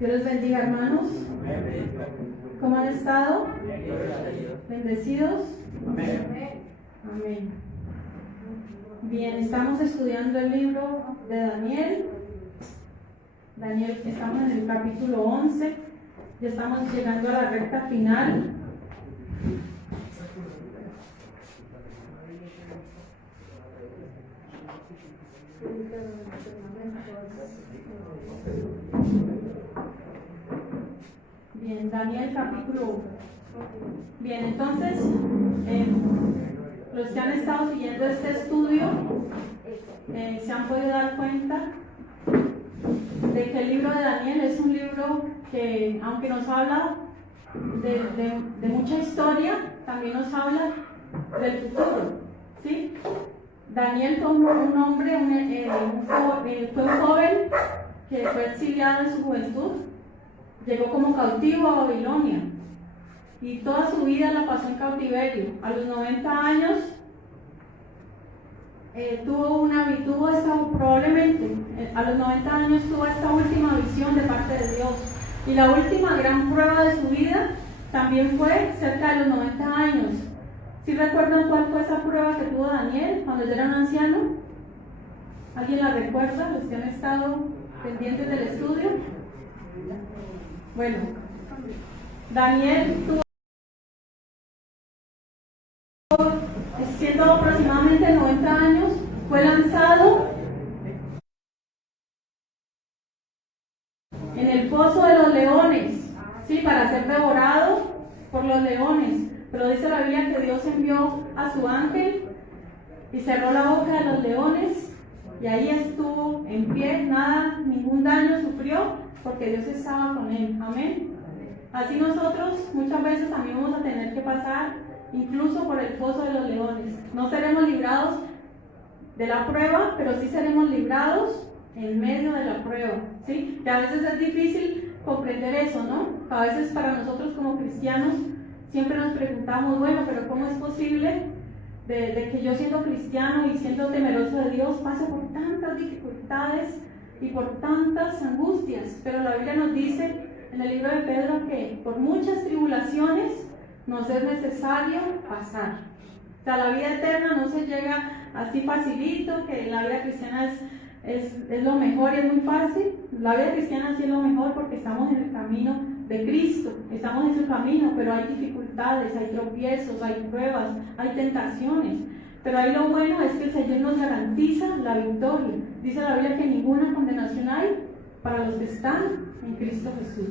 Dios les bendiga, hermanos. ¿Cómo han estado? ¿Bendecidos? Amén. Bien, estamos estudiando el libro de Daniel. Estamos en el capítulo 11. Ya estamos llegando a la recta final. Bien, Daniel capítulo 1. Bien, entonces, los que han estado siguiendo este estudio se han podido dar cuenta de que el libro de Daniel es un libro que, aunque nos habla de mucha historia, también nos habla del futuro, ¿sí? Daniel fue un hombre, fue un joven que fue exiliado en su juventud, llegó como cautivo a Babilonia y toda su vida la pasó en cautiverio. A los 90 años probablemente a los 90 años tuvo esta última visión de parte de Dios, y la última gran prueba de su vida también fue cerca de los 90 años. ¿Sí recuerdan cuál fue esa prueba que tuvo Daniel cuando ya era un anciano? ¿Alguien la recuerda? Los que han estado pendientes del estudio. Bueno, Daniel tuvo, siendo aproximadamente 90 años, fue lanzado en el foso de los leones, ¿sí? Para ser devorado por los leones. Pero dice la Biblia que Dios envió a su ángel y cerró la boca de los leones, y ahí estuvo en pie, ningún daño sufrió, porque Dios estaba con él. Amén. Así nosotros muchas veces también vamos a tener que pasar incluso por el foso de los leones. No seremos librados de la prueba, pero sí seremos librados en medio de la prueba, ¿sí? Que a veces es difícil comprender eso, ¿no? A veces para nosotros como cristianos siempre nos preguntamos, bueno, pero ¿cómo es posible de que yo, siendo cristiano y siendo temeroso de Dios, pase por tantas dificultades y por tantas angustias? Pero la Biblia nos dice en el libro de Pedro que por muchas tribulaciones nos es necesario pasar. O sea, la vida eterna no se llega así facilito, que la vida cristiana es lo mejor y es muy fácil. La vida cristiana sí es lo mejor porque estamos en el camino de Cristo, estamos en su camino, pero hay dificultades, hay tropiezos, hay pruebas, hay tentaciones. Pero ahí lo bueno es que el Señor nos garantiza la victoria. Dice la Biblia que ninguna condenación hay para los que están en Cristo Jesús.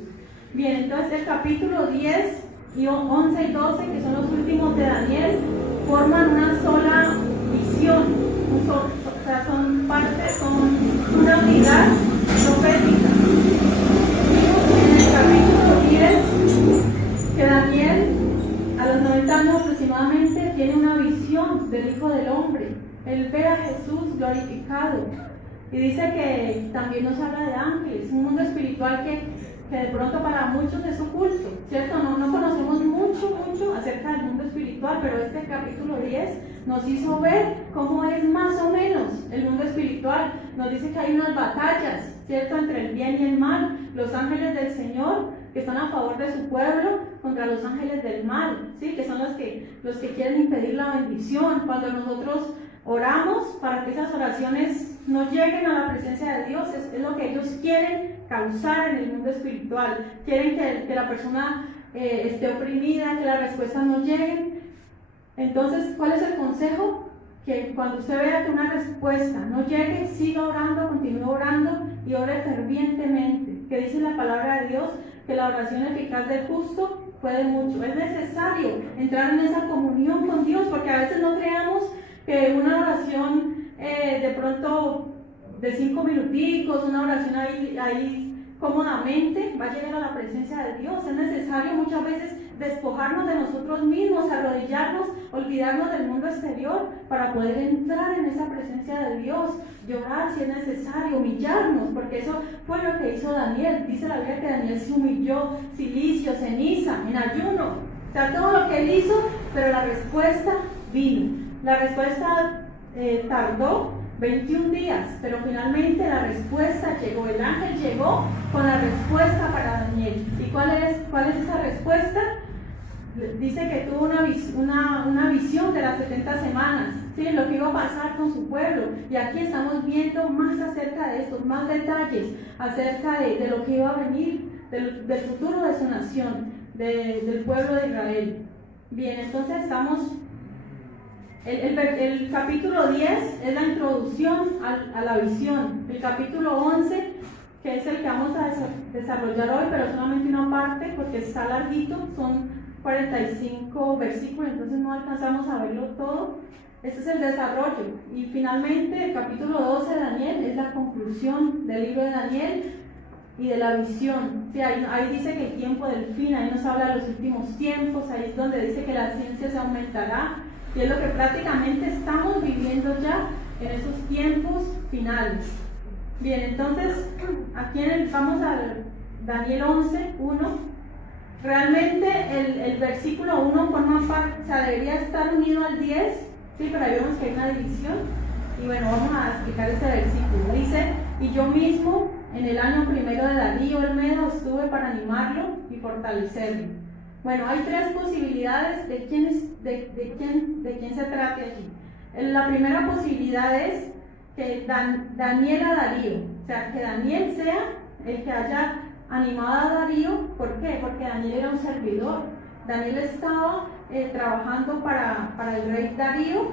Bien, entonces el capítulo 10 y 11 y 12, que son los últimos de Daniel, forman una sola visión, o sea, son una unidad profética. En el capítulo 10, que Daniel, a los 90 años aproximadamente, tiene una visión del Hijo del Hombre. Él ve a Jesús glorificado. Y dice que también nos habla de ángeles, un mundo espiritual que de pronto para muchos es oculto, ¿cierto? No conocemos mucho acerca del mundo espiritual, pero este capítulo 10 nos hizo ver cómo es más o menos el mundo espiritual. Nos dice que hay unas batallas, ¿cierto?, entre el bien y el mal, los ángeles del Señor que están a favor de su pueblo contra los ángeles del mal, ¿sí?, que son los que quieren impedir la bendición. Cuando nosotros oramos para que esas oraciones no lleguen a la presencia de Dios, es lo que ellos quieren causar en el mundo espiritual. Quieren que la persona esté oprimida, que las respuestas no lleguen. Entonces, ¿cuál es el consejo? Que cuando usted vea que una respuesta no llegue, siga orando, continúe orando y ore fervientemente. Que dice la palabra de Dios que la oración eficaz del justo puede mucho. Es necesario entrar en esa comunión con Dios, porque a veces no creamos que una oración de pronto de 5 minuticos, una oración ahí cómodamente va a llegar a la presencia de Dios. Es necesario muchas veces despojarnos de nosotros mismos, arrodillarnos, olvidarnos del mundo exterior para poder entrar en esa presencia de Dios, llorar si es necesario, humillarnos, porque eso fue lo que hizo Daniel. Dice la Biblia que Daniel se humilló, silicio, ceniza, en ayuno, o sea, todo lo que él hizo, pero la respuesta vino. La respuesta tardó 21 días, pero finalmente la respuesta llegó. El ángel llegó con la respuesta para cuál es esa respuesta? Dice que tuvo una visión de las 70 semanas, ¿sí? Lo que iba a pasar con su pueblo. Y aquí estamos viendo más acerca de esto, más detalles acerca de lo que iba a venir, del futuro de su nación, del pueblo de Israel. Bien, entonces estamos... El capítulo 10 es la introducción a la visión. El capítulo 11, que es el que vamos a desarrollar hoy, pero solamente una parte porque está larguito, son 45 versículos, entonces no alcanzamos a verlo todo. Este es el desarrollo. Y finalmente el capítulo 12 de Daniel es la conclusión del libro de Daniel y de la visión. Sí, ahí dice que el tiempo del fin, ahí nos habla de los últimos tiempos, ahí es donde dice que la ciencia se aumentará, y es lo que prácticamente estamos viviendo ya en esos tiempos finales. Bien, entonces aquí vamos a Daniel 11, 1. Realmente el versículo 1 forma parte, o sea, debería estar unido al 10, sí, pero ahí vemos que hay una división. Y bueno, vamos a explicar ese versículo. Dice: y yo mismo en el año primero de Darío el Medo estuve para animarlo y fortalecerlo. Bueno, hay tres posibilidades de quién se trate aquí. La primera posibilidad es que Daniel a Darío, o sea, que Daniel sea el que haya animado a Darío. ¿Por qué? Porque Daniel era un servidor. Daniel estaba trabajando para el rey Darío,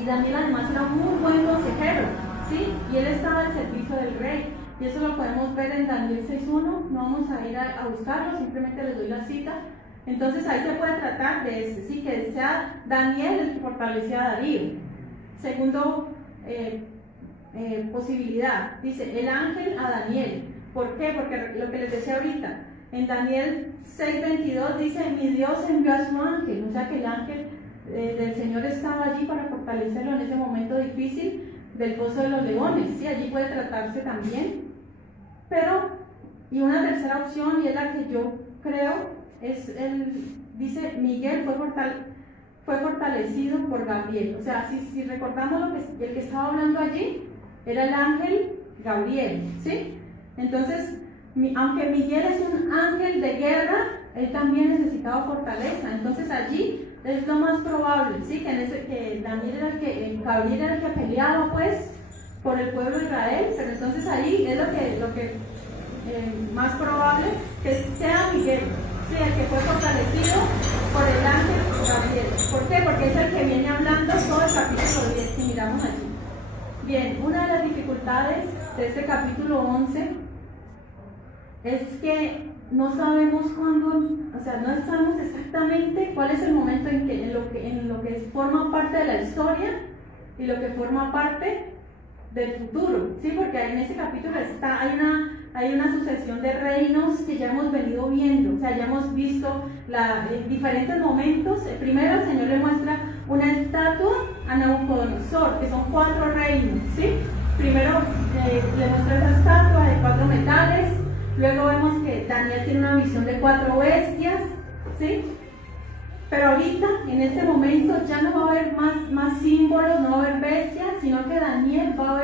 y Daniel además era un muy buen consejero, ¿sí? Y él estaba al servicio del rey. Y eso lo podemos ver en Daniel 6.1. No vamos a ir a buscarlo, simplemente les doy la cita. Entonces ahí se puede tratar de ese, ¿sí? Que sea Daniel el que fortalecía a Darío. Segundo posibilidad, dice el ángel a Daniel. ¿Por qué? Porque lo que les decía ahorita, en Daniel 6.22 dice: mi Dios envió a su ángel. O sea que el ángel del Señor estaba allí para fortalecerlo en ese momento difícil del pozo de los leones. Sí, allí puede tratarse también. Pero, y una tercera opción, y es la que yo creo, dice: Miguel fue fortalecido por Gabriel. O sea, si recordamos el que estaba hablando allí era el ángel Gabriel, ¿sí? Entonces, aunque Miguel es un ángel de guerra, él también necesitaba fortaleza. Entonces allí es lo más probable, ¿sí? Que Gabriel era el que peleaba, pues, por el pueblo de Israel. Pero entonces ahí es lo que más probable que sea Miguel, ¿sí? El que fue fortalecido por el ángel Gabriel. ¿Por qué? Porque es el que viene hablando todo el capítulo 10, si miramos allí. Bien, una de las dificultades de este capítulo 11 es que no sabemos cuándo, o sea, no sabemos exactamente cuál es el momento en lo que forma parte de la historia y lo que forma parte del futuro, ¿sí? Porque en ese capítulo hay una sucesión de reinos que ya hemos venido viendo, o sea, ya hemos visto diferentes momentos. Primero el Señor le muestra una estatua a Nabucodonosor, que son 4 reinos, ¿sí? Primero le muestra esa estatua de 4 metales. Luego vemos que Daniel tiene una visión de 4 bestias, ¿sí? Pero ahorita, en este momento, ya no va a haber más símbolos, no va a haber bestias, sino que Daniel va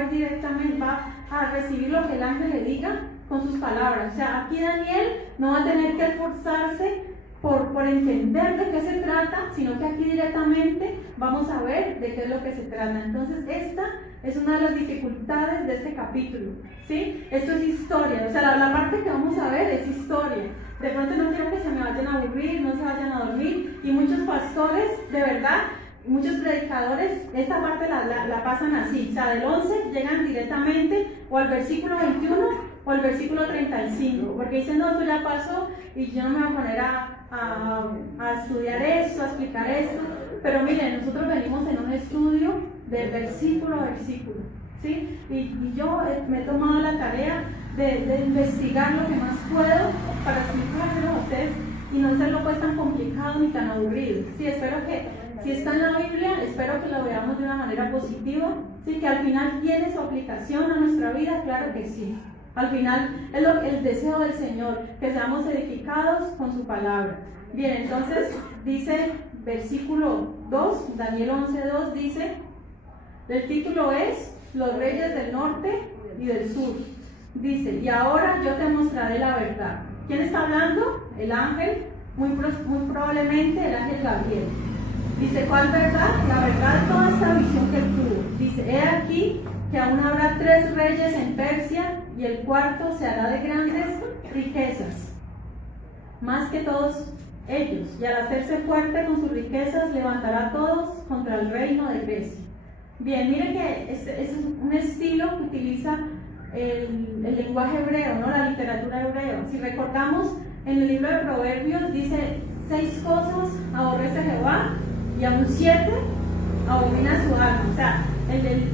a recibir lo que el ángel le diga con sus palabras. O sea, aquí Daniel no va a tener que esforzarse por entender de qué se trata, sino que aquí directamente vamos a ver de qué es lo que se trata. Entonces, esta es una de las dificultades de este capítulo, ¿sí? Esto es historia, o sea, la parte que vamos a ver es historia. De pronto no quiero que se me vayan a aburrir, no se vayan a dormir, y muchos pastores, de verdad, muchos predicadores, esta parte la pasan así, o sea, del 11 llegan directamente o al versículo 21 o al versículo 35, porque dicen: no, esto ya pasó y yo no me voy a poner a estudiar esto, a explicar esto. Pero miren, nosotros venimos en un estudio de versículo a versículo, ¿sí? Y yo me he tomado la tarea de investigar lo que más puedo para explicarlo a ustedes y no hacerlo pues tan complicado ni tan aburrido. Sí, espero que, si está en la Biblia, espero que lo veamos de una manera positiva, ¿sí? Que al final tiene su aplicación a nuestra vida, claro que sí. Al final es el deseo del Señor, que seamos edificados con su palabra. Bien, entonces dice versículo 2, Daniel 11:2 dice, el título es: los reyes del norte y del sur. Dice, y ahora yo te mostraré la verdad. ¿Quién está hablando? El ángel, muy probablemente el ángel Gabriel. Dice, ¿cuál verdad? La verdad de toda esta visión que él tuvo. Dice, he aquí que aún habrá 3 reyes en Persia, y el cuarto se hará de grandes riquezas, más que todos ellos, y al hacerse fuerte con sus riquezas, levantará a todos contra el reino de Grecia. Bien, miren que es un estilo que utiliza el lenguaje hebreo, ¿no? La literatura hebrea. Si recordamos, en el libro de Proverbios dice 6 cosas aborrece Jehová y aún 7 abomina su alma. O sea,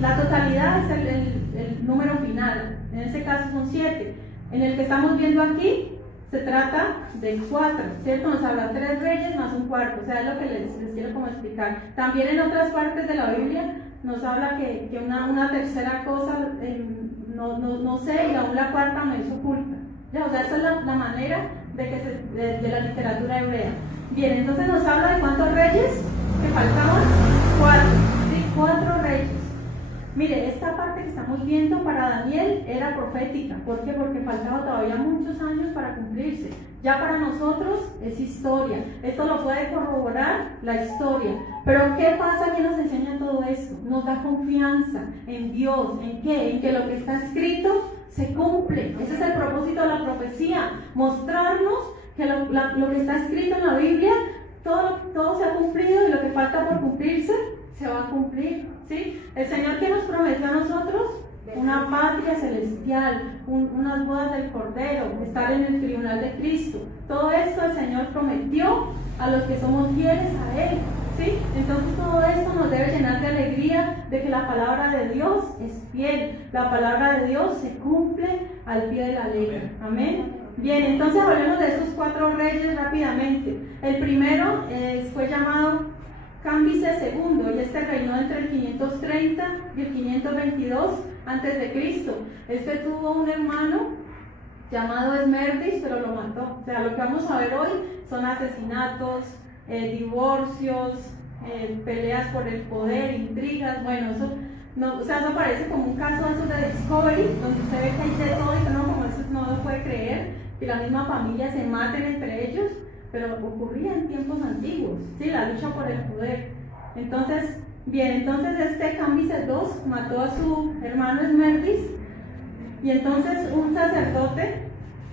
la totalidad es el número final. En este caso son 7. En el que estamos viendo aquí se trata de 4, ¿cierto? Nos habla 3 reyes más un cuarto. O sea, es lo que les quiero como explicar. También en otras partes de la Biblia nos habla que una tercera cosa no sé, y aún la cuarta me es oculta. ¿Ya? O sea, esa es la manera de la literatura hebrea. Bien, entonces nos habla de cuántos reyes que faltaban. 4, ¿sí? 4 reyes. Mire, esta parte que estamos viendo para Daniel era profética. ¿Por qué? Porque faltaba todavía muchos años para cumplirse. Ya para nosotros es historia. Esto lo puede corroborar la historia. Pero ¿qué pasa? ¿Qué nos enseña todo esto? Nos da confianza en Dios. ¿En qué? En que lo que está escrito se cumple. Ese es el propósito de la profecía. Mostrarnos que lo que está escrito en la Biblia, todo se ha cumplido, y lo que falta por cumplirse se va a cumplir, ¿sí? El Señor, que nos prometió a nosotros una patria celestial, unas bodas del Cordero, estar en el tribunal de Cristo. Todo esto el Señor prometió a los que somos fieles a Él, ¿sí? Entonces todo esto nos debe llenar de alegría de que la palabra de Dios es fiel, la palabra de Dios se cumple al pie de la letra. Amén. Bien, entonces hablemos de esos 4 reyes rápidamente. El primero fue llamado Cambises II, y este reinó entre el 530 y el 522 a.C. Este tuvo un hermano llamado Esmerdis, pero lo mató. O sea, lo que vamos a ver hoy son asesinatos, divorcios, peleas por el poder, intrigas. Bueno, eso parece como un caso de Discovery, donde usted ve que hay de todo y que como eso no lo puede creer, que la misma familia se maten entre ellos. Pero ocurría en tiempos antiguos, ¿sí? La lucha por el poder. Entonces este Cambises II mató a su hermano Esmerdis, y entonces un sacerdote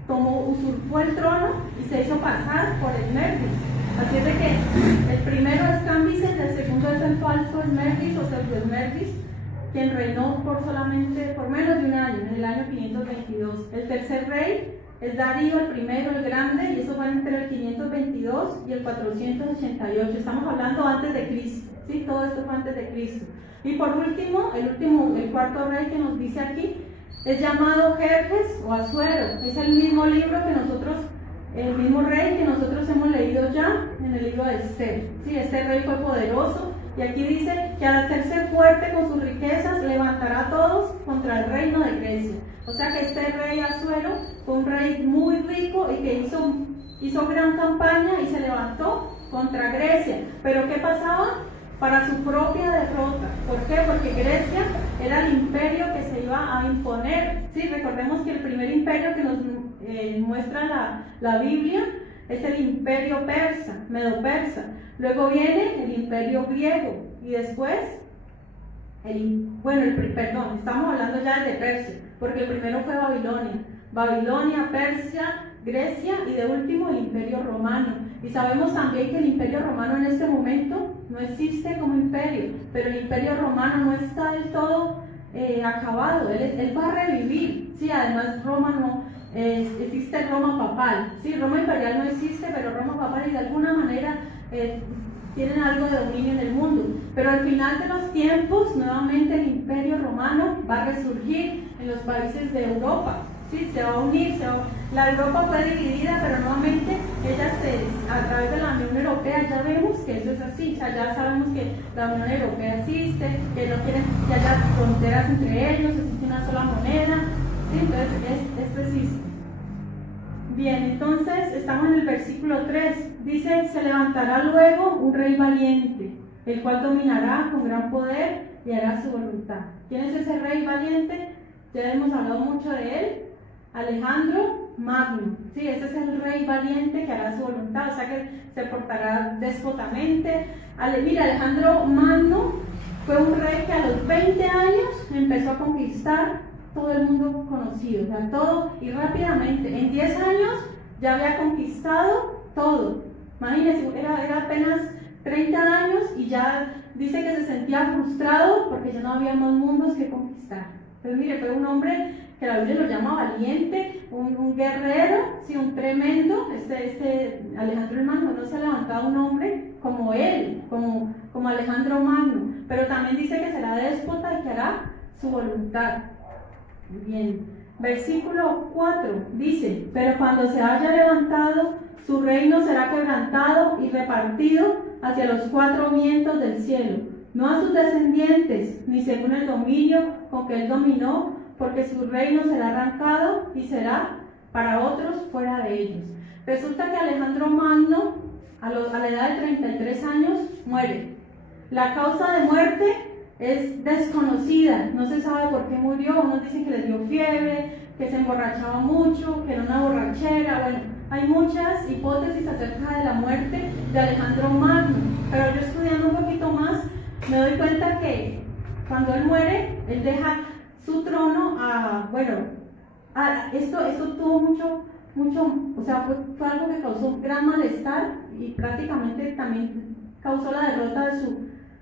usurpó el trono y se hizo pasar por Esmerdis. Así es de que el primero es Cambises, el segundo es el falso Esmerdis o pseudo Esmerdis, quien reinó por menos de un año, en el año 522. El tercer rey es Darío el primero, el grande, y eso va entre el 522 y el 488. Estamos hablando antes de Cristo, ¿sí? Todo esto fue antes de Cristo. Y por último, el cuarto rey que nos dice aquí, es llamado Jerjes o Asuero. Es el mismo libro el mismo rey que nosotros hemos leído ya en el libro de Esther. ¿Sí? Este rey fue poderoso, y aquí dice que al hacerse fuerte con sus riquezas, levantará a todos contra el reino de Grecia. O sea que este rey Asuero fue un rey muy rico y que hizo gran campaña y se levantó contra Grecia. Pero ¿qué pasaba? Para su propia derrota. ¿Por qué? Porque Grecia era el imperio que se iba a imponer. Sí, recordemos que el primer imperio que nos muestra la Biblia es el imperio persa, medo-persa. Luego viene el imperio griego, y después estamos hablando ya de Persia, porque el primero fue Babilonia, Persia, Grecia, y de último el imperio romano. Y sabemos también que el imperio romano en este momento no existe como imperio, pero el imperio romano no está del todo acabado, él va a revivir. Sí, además Roma no existe, Roma papal, sí, Roma imperial no existe, pero Roma papal, y de alguna manera tienen algo de dominio en el mundo. Pero al final de los tiempos, nuevamente el imperio romano va a resurgir en los países de Europa. ¿Sí? Se va a unir, la Europa fue dividida, pero nuevamente a través de la Unión Europea ya vemos que eso es así. O sea, ya sabemos que la Unión Europea existe, que no quieren que haya fronteras entre ellos, existe una sola moneda. ¿Sí? Entonces esto existe. Bien, entonces estamos en el versículo 3. Dice, se levantará luego un rey valiente, el cual dominará con gran poder y hará su voluntad. ¿Quién es ese rey valiente? Ya hemos hablado mucho de él. Alejandro Magno. Sí, ese es el rey valiente que hará su voluntad, o sea que se portará déspotamente. Mira, Alejandro Magno fue un rey que a los 20 años empezó a conquistar todo el mundo conocido, o sea, todo, y rápidamente, en 10 años ya había conquistado todo. Imagínense, era apenas 30 años y ya dice que se sentía frustrado porque ya no había más mundos que conquistar. Entonces, mire, fue un hombre que la Biblia lo llama valiente, un guerrero, sí, un tremendo. Alejandro el Magno, no se ha levantado un hombre como él, como Alejandro Magno, pero también dice que será déspota y que hará su voluntad. Bien, versículo 4 dice: pero cuando se haya levantado, su reino será quebrantado y repartido hacia los 4 vientos del cielo, no a sus descendientes, ni según el dominio con que él dominó, porque su reino será arrancado y será para otros fuera de ellos. Resulta que Alejandro Magno, a la edad de 33 años, muere. La causa de muerte es desconocida, no se sabe por qué murió. Unos dicen que le dio fiebre, que se emborrachaba mucho, que era una borrachera. Bueno, hay muchas hipótesis acerca de la muerte de Alejandro Magno, pero yo estudiando un poquito más me doy cuenta que cuando él muere, él deja su trono esto tuvo mucho, o sea, fue algo que causó un gran malestar y prácticamente también causó la derrota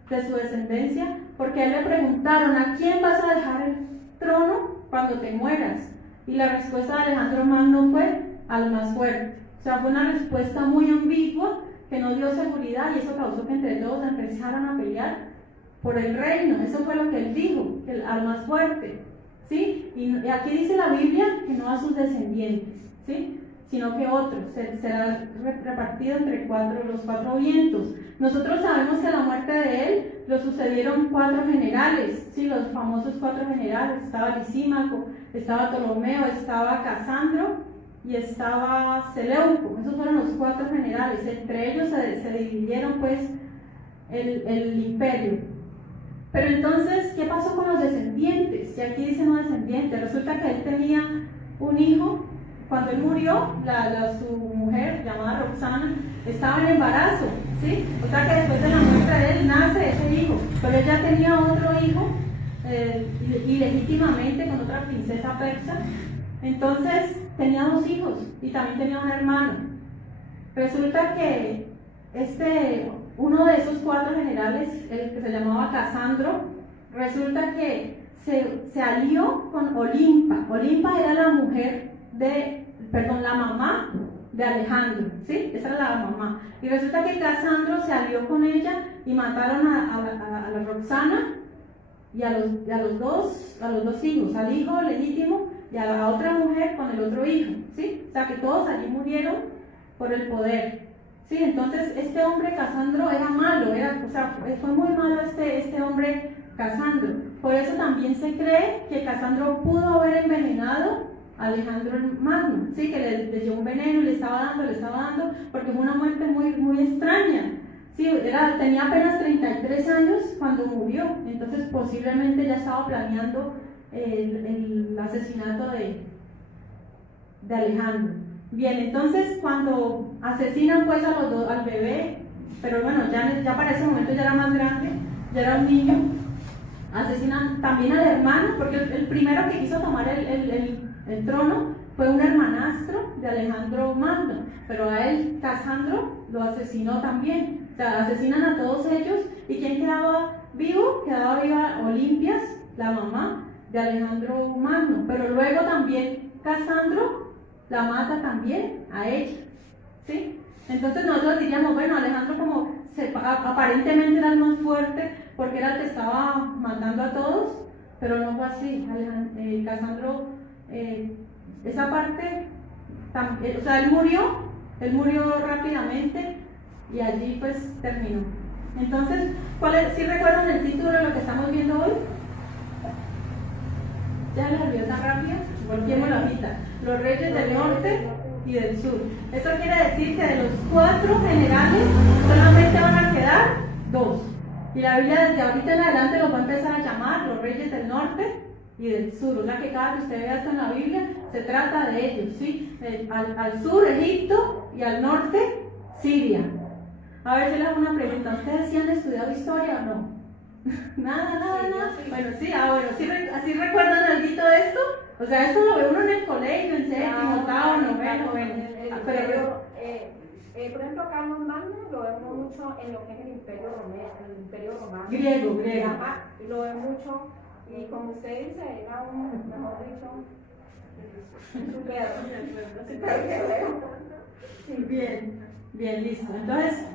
de su descendencia, porque a él le preguntaron: ¿a quién vas a dejar el trono cuando te mueras? Y la respuesta de Alejandro Magno fue: al más fuerte. O sea, fue una respuesta muy ambigua que no dio seguridad, y eso causó que entre todos empezaran a pelear por el reino. Eso fue lo que él dijo, al más fuerte, ¿sí? Y aquí dice la Biblia que no a sus descendientes, ¿sí?, sino que otros, será repartido entre los 4 vientos. Nosotros sabemos que a la muerte de él lo sucedieron 4 generales, ¿sí?, los famosos 4 generales. Estaba Lisímaco, estaba Ptolomeo, estaba Casandro y estaba Seleuco. Esos fueron los 4 generales. Entre ellos se dividieron pues el imperio. Pero entonces, ¿qué pasó con los descendientes? Y aquí dice no descendientes. Resulta que él tenía un hijo. Cuando él murió, su mujer, llamada Roxana, estaba en embarazo, ¿sí? O sea que después de la muerte de él nace ese hijo, pero ella tenía otro hijo, ilegítimamente, con otra princesa persa. Entonces tenía 2 hijos y también tenía un hermano. Resulta que uno de esos 4 generales, el que se llamaba Casandro, resulta que se alió con Olimpa. Olimpa era la mujer la mamá de Alejandro, ¿sí? Esa era la mamá. Y resulta que Casandro se alió con ella y mataron a la Roxana y a los dos hijos, al hijo legítimo y a la otra mujer con el otro hijo, ¿sí? O sea que todos allí murieron por el poder, ¿sí? Entonces este hombre Casandro era malo, fue muy malo este hombre Casandro. Por eso también se cree que Casandro pudo haber envenenado a Alejandro el Magno, ¿sí?, que le dio un veneno y le estaba dando, porque fue una muerte muy, muy extraña. Sí, tenía apenas 33 años cuando murió, entonces posiblemente ya estaba planeando el asesinato de Alejandro. Bien, entonces cuando asesinan pues al bebé, pero bueno, ya para ese momento ya era más grande, ya era un niño, asesinan también al hermano, porque el primero que quiso tomar el trono fue un hermanastro de Alejandro Magno, pero a él Casandro lo asesinó también. O sea, asesinan a todos ellos. ¿Y quién quedaba vivo? Quedaba viva Olimpias, la mamá de Alejandro Magno, pero luego también Casandro la mata también a ella, ¿sí? Entonces nosotros diríamos, bueno, Alejandro aparentemente era el más fuerte porque era el que estaba matando a todos, pero no fue así. Casandro, esa parte, o sea, él murió rápidamente y allí pues terminó. Entonces, ¿sí recuerdan el título de lo que estamos viendo hoy? Ya les olvidó tan rápido, volvemos la mitad. Los reyes del norte y del sur. Eso quiere decir que de los 4 generales solamente van a quedar 2. Y la Biblia desde ahorita en adelante los va a empezar a llamar los reyes del norte y del sur. O sea que cada que usted vea esto en la Biblia, se trata de ellos, ¿sí? Al sur Egipto y al norte Siria. A ver, yo le hago una pregunta. ¿Ustedes sí han estudiado historia o no? Nada. Sí. Bueno, sí, bueno, ¿sí recuerdan algo de esto? O sea, esto lo ve uno en el colegio, en séptimo, octavo, noveno. Pero, por ejemplo, Carlos Magno lo vemos mucho en lo que es el Imperio Romano. Griego. Ajá, y lo vemos mucho, y como usted dice, era mejor dicho, super guerrero. Sí. Bien, listo. Entonces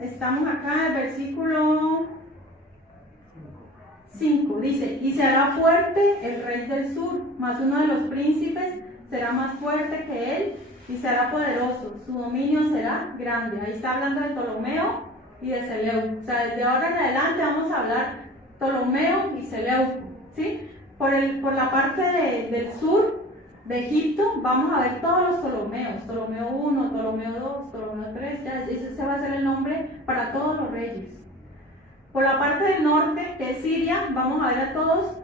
estamos acá en el versículo 5. Dice, y se hará fuerte el rey del sur, mas uno de los príncipes será más fuerte que él y será poderoso, su dominio será grande. Ahí está hablando de Ptolomeo y de Seleuco. O sea, desde ahora en adelante vamos a hablar Ptolomeo y Seleuco, ¿sí? Por la parte del sur de Egipto vamos a ver todos los Ptolomeos, Ptolomeo 1, Ptolomeo 2, Ptolomeo 3, ya ese va a ser el nombre para todos los reyes. Por la parte del norte, que es Siria, vamos a ver a todos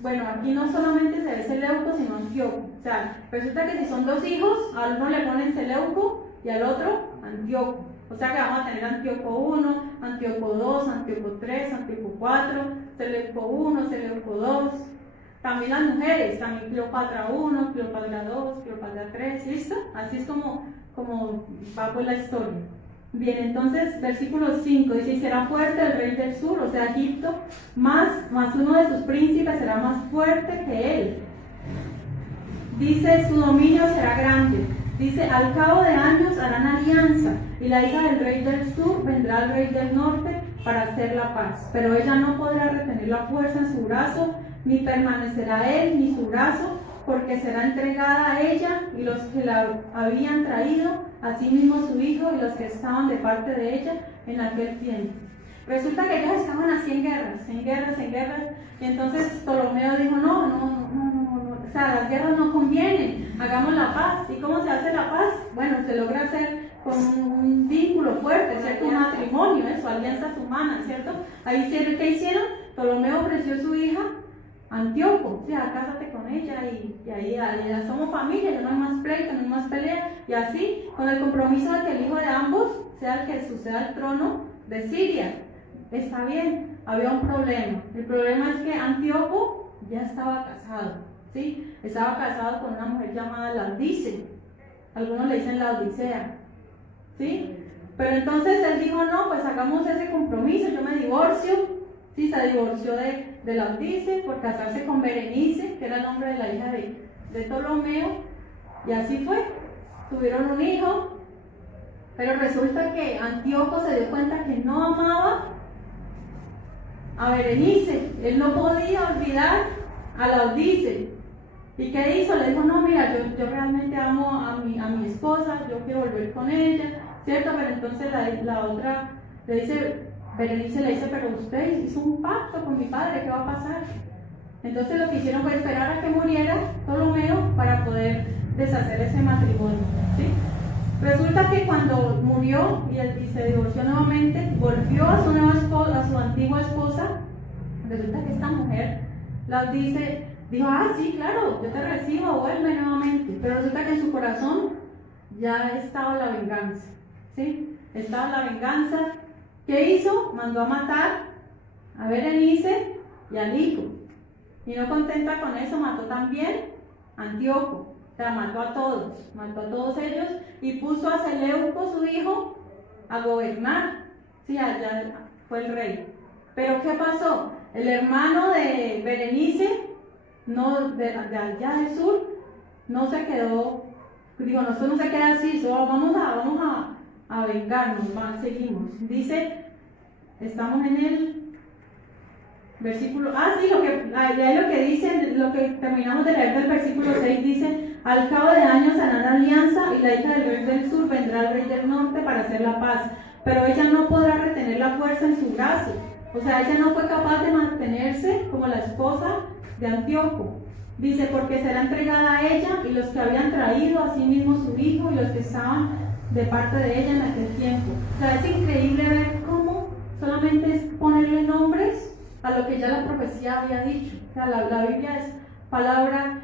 bueno, aquí no solamente se ve Seleuco, sino Antíoco. O sea, resulta que si son dos hijos, a uno le ponen Seleuco y al otro Antíoco. O sea que vamos a tener Antíoco 1, Antíoco 2, Antíoco 3, Antíoco 4, Seleuco 1, Seleuco 2. También las mujeres, también Cleopatra 1, Cleopatra 2, Cleopatra 3, ¿listo? Así es como va pues la historia. Bien, entonces, versículo 5 dice, y será fuerte el rey del sur, o sea, Egipto, más uno de sus príncipes será más fuerte que él. Dice, su dominio será grande. Dice, al cabo de años harán alianza, y la hija del rey del sur vendrá al rey del norte para hacer la paz. Pero ella no podrá retener la fuerza en su brazo, ni permanecerá él ni su brazo, porque será entregada a ella y los que la habían traído, asimismo su hijo y los que estaban de parte de ella en aquel tiempo. Resulta que ellos estaban así en guerras, y entonces Ptolomeo dijo, no, o sea, las guerras no convienen, hagamos la paz. ¿Y cómo se hace la paz? Bueno, se logra hacer con un vínculo fuerte, ¿cierto? Un matrimonio, eso, alianzas humanas, ¿cierto? Ahí, ¿qué hicieron? Ptolomeo ofreció a su hija Antíoco, o sea, cásate con ella y ahí ya somos familia, ya no hay más pleito, no hay más pelea, y así, con el compromiso de que el hijo de ambos sea el que suceda al trono de Siria. Está bien, había un problema. El problema es que Antíoco ya estaba casado, ¿sí? Estaba casado con una mujer llamada Laodice, algunos le dicen Laodicea, ¿sí? Pero entonces él dijo, no, pues hagamos ese compromiso, yo me divorcio. Sí, se divorció de Laodice por casarse con Berenice, que era el nombre de la hija de Ptolomeo, y así fue. Tuvieron un hijo, pero resulta que Antíoco se dio cuenta que no amaba a Berenice, él no podía olvidar a Laodice. ¿Y qué hizo? Le dijo, no, mira, yo realmente amo a mi esposa, yo quiero volver con ella, ¿cierto? Pero entonces la otra le dice, Berenice le dice, pero usted hizo un pacto con mi padre, ¿qué va a pasar? Entonces lo que hicieron fue esperar a que muriera Ptolomeo para poder deshacer ese matrimonio, ¿sí? Resulta que cuando murió y se divorció nuevamente, volvió a su nueva esposa, a su antigua esposa. Resulta que esta mujer dijo, sí, claro, yo te recibo, vuelve nuevamente. Pero resulta que en su corazón ya estaba la venganza, ¿sí? Estaba la venganza. ¿Qué hizo? Mandó a matar a Berenice y al hijo. Y no contenta con eso, mató también a Antíoco. O sea, mató a todos ellos y puso a Seleuco, su hijo, a gobernar. Sí, allá fue el rey. Pero ¿qué pasó? El hermano de Berenice, de allá del sur, no se quedó, digo, nosotros no se queda así, solo vamos a vengarnos, seguimos. Dice, estamos en el versículo, lo que dice, lo que terminamos de leer del versículo 6 dice, al cabo de años harán alianza y la hija del rey del sur vendrá al rey del norte para hacer la paz, pero ella no podrá retener la fuerza en su brazo. O sea, ella no fue capaz de mantenerse como la esposa de Antíoco. Dice, porque será entregada a ella y los que habían traído a sí mismo su hijo y los que estaban de parte de ella en aquel tiempo. O sea, es increíble ver cómo solamente es ponerle nombres a lo que ya la profecía había dicho. O sea, la Biblia es palabra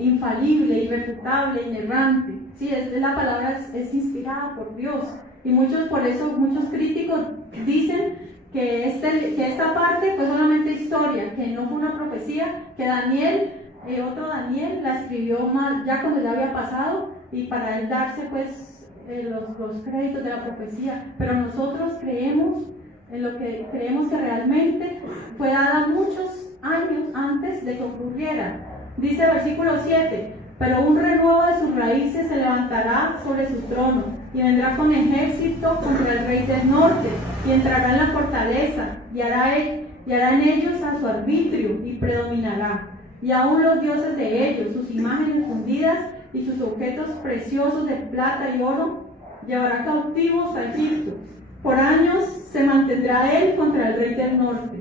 infalible, irrefutable, inerrante. Sí, la palabra es inspirada por Dios. Y por eso muchos críticos dicen que esta parte fue solamente historia, que no fue una profecía, que otro Daniel la escribió más ya cuando ya había pasado y para él darse pues los créditos de la profecía. Pero nosotros creemos en lo que creemos que realmente fue dada muchos años antes de que ocurriera. Dice versículo 7: pero un renuevo de sus raíces se levantará sobre su trono, y vendrá con ejército contra el rey del norte, y entrará en la fortaleza, y hará en ellos a su arbitrio, y predominará. Y aún los dioses de ellos, sus imágenes fundidas, y sus objetos preciosos de plata y oro, llevará cautivos a Egipto. Por años se mantendrá él contra el rey del norte.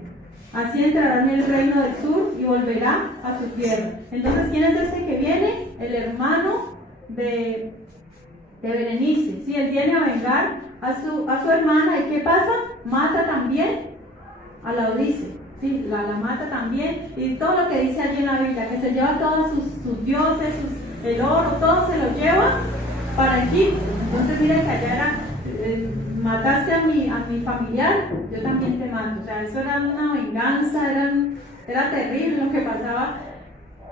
Así entrará en el reino del sur y volverá a su tierra. Entonces, ¿quién es este que viene? El hermano de Berenice. Sí, él viene a vengar a su hermana. ¿Y qué pasa? Mata también a Laodice. Sí, la mata también. Y todo lo que dice allí en la Biblia, que se lleva todos sus dioses, el oro, todo se lo lleva para Egipto. Entonces, miren que allá era... mataste a mi familiar, yo también te mato. O sea, eso era una venganza, era terrible lo que pasaba.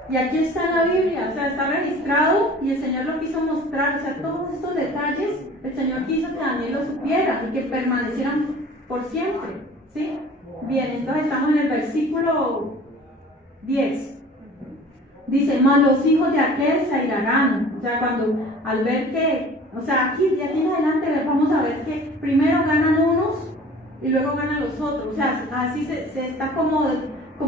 Y aquí está en la Biblia, o sea, está registrado y el Señor lo quiso mostrar. O sea, todos estos detalles, el Señor quiso que Daniel lo supiera y que permanecieran por siempre. ¿Sí? Bien, entonces estamos en el versículo 10. Dice: mas los hijos de aquel se airarán. O sea, al ver que, o sea, aquí de aquí en adelante vamos a ver que primero ganan unos y luego ganan los otros. O sea, así se está como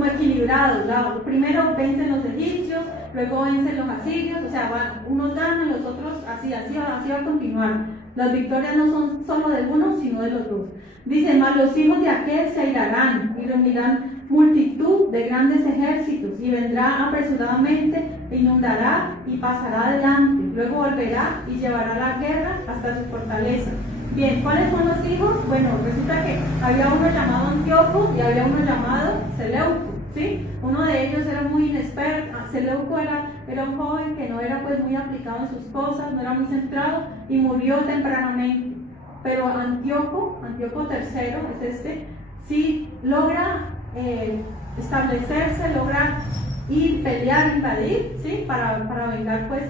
equilibrado, ¿no? Primero vencen los egipcios, luego vencen los asirios. O sea, unos ganan, los otros, así va a continuar. Las victorias no son solo de uno, sino de los dos. Dice: mas los hijos de aquel se airarán y reunirán multitud de grandes ejércitos, y vendrá apresuradamente e inundará y pasará adelante, luego volverá y llevará la guerra hasta su fortaleza. Bien, ¿cuáles son los hijos? Bueno, resulta que había uno llamado Antíoco y había uno llamado Seleuco, ¿sí? Uno de ellos era muy inexperto. Seleuco era un joven que no era pues muy aplicado en sus cosas, no era muy centrado y murió tempranamente. Pero Antíoco III, sí logra establecerse, logra ir, pelear, invadir, ¿sí? Para vengar pues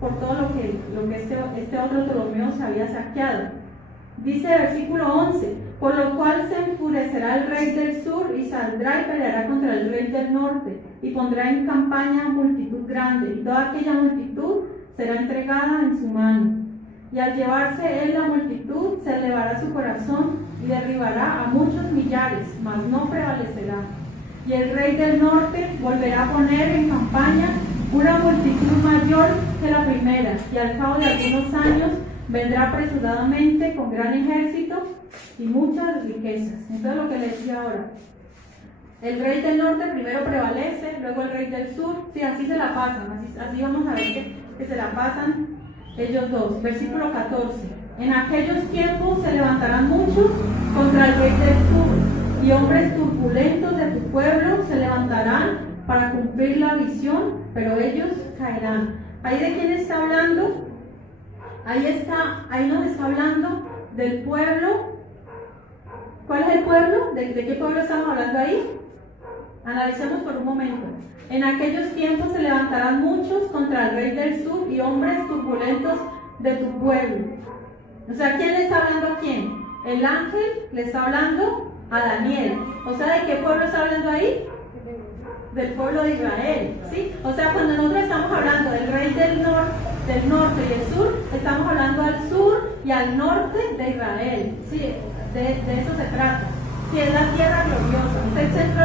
por todo lo que este otro Ptolomeo se había saqueado. Dice el versículo 11: por lo cual se enfurecerá el rey del sur y saldrá y peleará contra el rey del norte, y pondrá en campaña multitud grande, y toda aquella multitud será entregada en su mano. Y al llevarse él la multitud, se elevará su corazón y derribará a muchos millares, mas no prevalecerá. Y el rey del norte volverá a poner en campaña una multitud mayor que la primera, y al cabo de algunos años vendrá apresuradamente con gran ejército y muchas riquezas. Entonces, lo que les decía ahora, el rey del norte primero prevalece, luego el rey del sur. Sí, así se la pasan, así vamos a ver que se la pasan ellos dos. Versículo 14: en aquellos tiempos se levantarán muchos contra el rey del sur, y hombres turbulentos de tu pueblo se levantarán para cumplir la visión, pero ellos caerán. ¿Ahí de quién está hablando? Ahí nos está hablando del pueblo. ¿Cuál es el pueblo? ¿De qué pueblo estamos hablando ahí? Analicemos por un momento. En aquellos tiempos se levantarán muchos contra el rey del sur y hombres turbulentos de tu pueblo. O sea, ¿quién le está hablando a quién? El ángel le está hablando a Daniel. O sea, ¿de qué pueblo está hablando ahí? Del pueblo de Israel, ¿sí? O sea, cuando nosotros estamos hablando del rey del norte y el sur, estamos hablando al sur y al norte de Israel, ¿sí? De eso se trata. Sí, es la tierra gloriosa, es el centro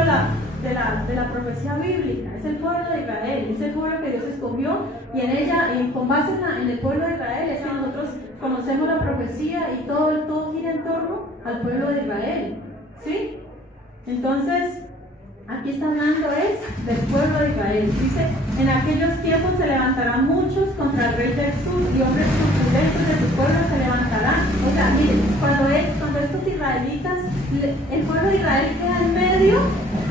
de la profecía bíblica, es el pueblo de Israel, es el pueblo que Dios escogió, y en ella, con base en el pueblo de Israel, es que nosotros conocemos la profecía y todo gira en torno al pueblo de Israel, ¿sí? Entonces, aquí está hablando del pueblo de Israel. Dice: en aquellos tiempos se levantarán muchos contra el rey del sur, y hombres turbulentos de tu pueblo se levantarán. O sea, miren, cuando estos israelitas, el pueblo de Israel queda en medio